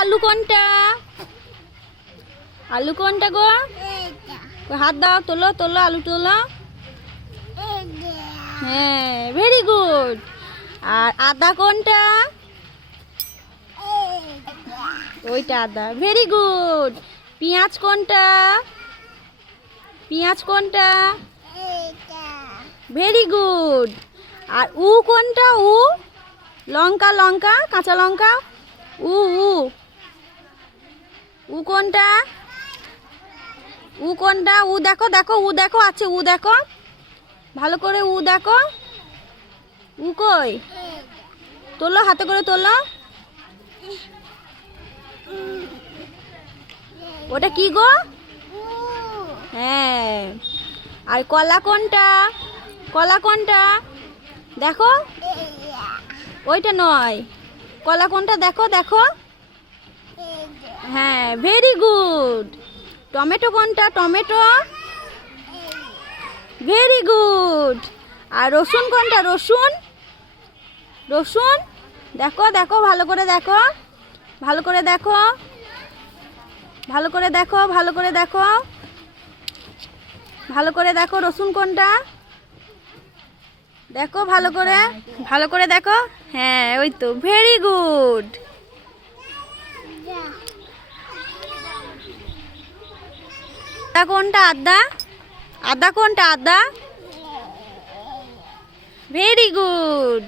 আলু কোনটা? আলু কোনটা গো? হাত দাও, তোলো তোলো, আলু তোলো। হ্যাঁ, ভেরি গুড। আর আদা কোনটা? ওইটা আদা, ভেরি গুড। পেঁয়াজ কোনটা? পেঁয়াজ কোনটা? Very good. আর উ কোনটা? উ লঙ্কা, লঙ্কা, কাঁচা লঙ্কা। উ উ উ কোনটা? উ কোনটা? উ দেখো, দেখো, উ দেখো, আছে উ দেখো, ভালো করে উ দেখো। উ কই? তোলো, হাতে করে তোলো। ওটা কি গো? হ্যাঁ। আর কলা কোনটা? কলা কোনটা? দেখো, ওইটা নয়, কলা কোনটা দেখো, দেখো। হ্যাঁ, ভেরি গুড। টমেটো কোনটা? Tomato, very good. আর রসুন কোনটা? রসুন, রসুন, দেখো, দেখো, ভালো করে দেখো, ভালো করে দেখো, ভালো করে দেখো, ভালো করে দেখো, ভালো করে দেখো, রসুন কোনটা? দেখো ভালো করে, ভালো করে দেখো। হ্যাঁ, ওই তো, ভেরি গুড। আদা কোনটা? আদা, আদা কোনটা? আদা, ভেরি গুড।